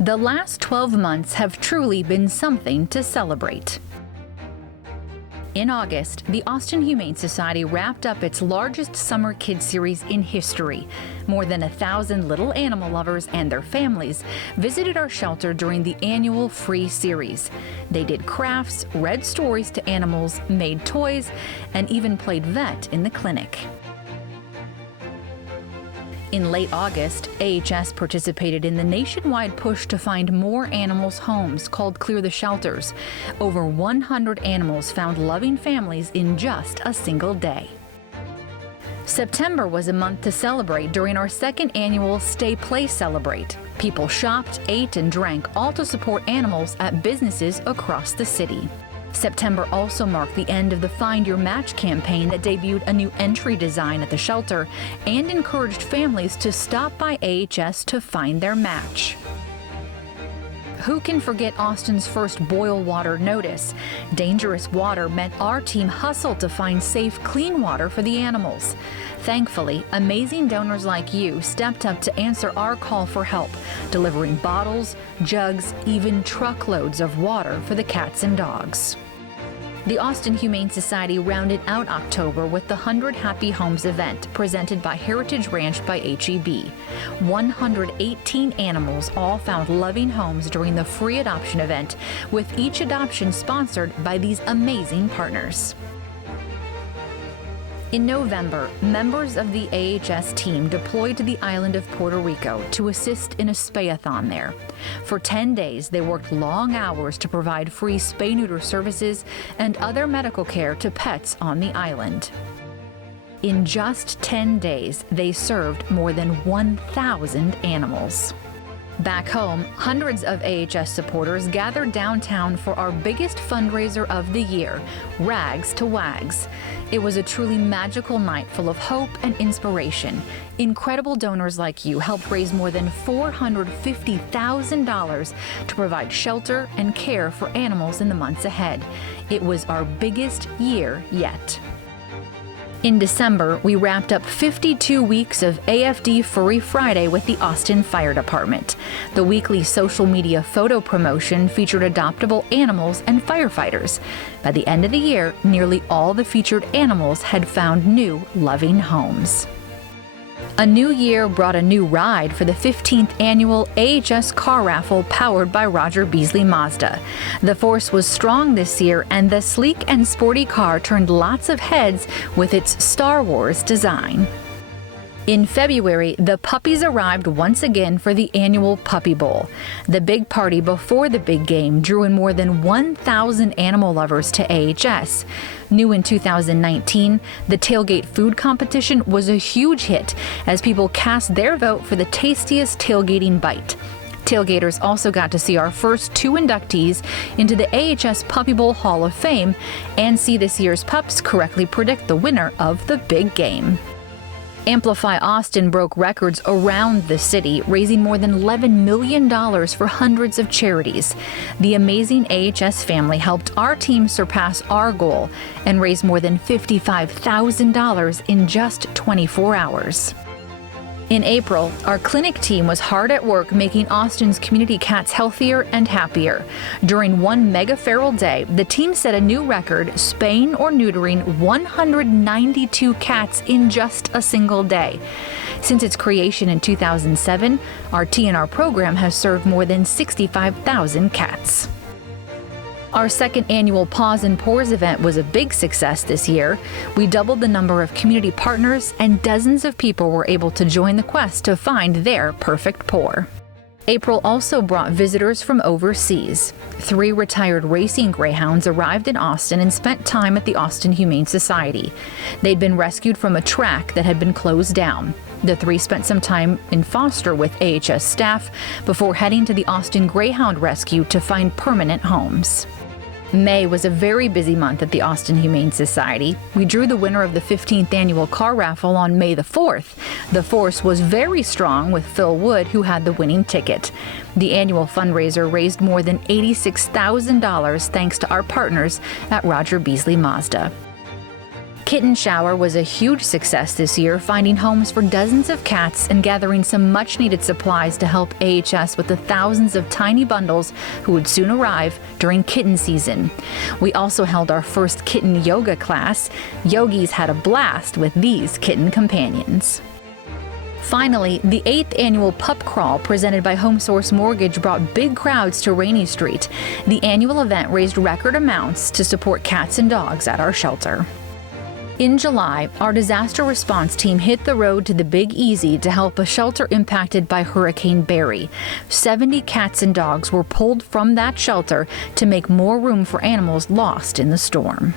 The last 12 months have truly been something to celebrate. In August, the Austin Humane Society wrapped up its largest summer kids series in history. More than 1,000 little animal lovers and their families visited our shelter during the annual free series. They did crafts, read stories to animals, made toys, and even played vet in the clinic. In late August, AHS participated in the nationwide push to find more animals' homes called Clear the Shelters. Over 100 animals found loving families in just a single day. September was a month to celebrate during our second annual Stay Play Celebrate. People shopped, ate, and drank, all to support animals at businesses across the city. September also marked the end of the Find Your Match campaign that debuted a new entry design at the shelter and encouraged families to stop by AHS to find their match. Who can forget Austin's first boil water notice? Dangerous water meant our team hustled to find safe, clean water for the animals. Thankfully, amazing donors like you stepped up to answer our call for help, delivering bottles, jugs, even truckloads of water for the cats and dogs. The Austin Humane Society rounded out October with the 100 Happy Homes event presented by Heritage Ranch by HEB. 118 animals all found loving homes during the free adoption event, with each adoption sponsored by these amazing partners. In November, members of the AHS team deployed to the island of Puerto Rico to assist in a Spayathon there. For 10 days, they worked long hours to provide free spay-neuter services and other medical care to pets on the island. In just 10 days, they served more than 1,000 animals. Back home, hundreds of AHS supporters gathered downtown for our biggest fundraiser of the year, Rags to Wags. It was a truly magical night full of hope and inspiration. Incredible donors like you helped raise more than $450,000 to provide shelter and care for animals in the months ahead. It was our biggest year yet. In December, we wrapped up 52 weeks of AFDFurry Friday with the Austin Fire Department. The weekly social media photo promotion featured adoptable animals and firefighters. By the end of the year, nearly all the featured animals had found new, loving homes. A new year brought a new ride for the 15th annual AHS Car Raffle powered by Roger Beasley Mazda. The force was strong this year, and the sleek and sporty car turned lots of heads with its Star Wars design. In February, the puppies arrived once again for the annual Puppy Bowl. The big party before the big game drew in more than 1,000 animal lovers to AHS. New in 2019, the tailgate food competition was a huge hit as people cast their vote for the tastiest tailgating bite. Tailgaters also got to see our first 2 inductees into the AHS Puppy Bowl Hall of Fame and see this year's pups correctly predict the winner of the big game. Amplify Austin broke records around the city, raising more than $11 million for hundreds of charities. The amazing AHS family helped our team surpass our goal and raise more than $55,000 in just 24 hours. In April, our clinic team was hard at work making Austin's community cats healthier and happier. During one mega feral day, the team set a new record, spaying or neutering 192 cats in just a single day. Since its creation in 2007, our TNR program has served more than 65,000 cats. Our second annual Paws and Pores event was a big success this year. We doubled the number of community partners, and dozens of people were able to join the quest to find their perfect paw. April also brought visitors from overseas. 3 retired racing greyhounds arrived in Austin and spent time at the Austin Humane Society. They'd been rescued from a track that had been closed down. The 3 spent some time in foster with AHS staff before heading to the Austin Greyhound Rescue to find permanent homes. May was a very busy month at the Austin Humane Society. We drew the winner of the 15th annual car raffle on May the 4th. The force was very strong with Phil Wood, who had the winning ticket. The annual fundraiser raised more than $86,000 thanks to our partners at Roger Beasley Mazda. Kitten Shower was a huge success this year, finding homes for dozens of cats and gathering some much-needed supplies to help AHS with the thousands of tiny bundles who would soon arrive during kitten season. We also held our first kitten yoga class. Yogis had a blast with these kitten companions. Finally, the 8th Annual Pup Crawl presented by HomeSource Mortgage brought big crowds to Rainy Street. The annual event raised record amounts to support cats and dogs at our shelter. In July, our disaster response team hit the road to the Big Easy to help a shelter impacted by Hurricane Barry. 70 cats and dogs were pulled from that shelter to make more room for animals lost in the storm.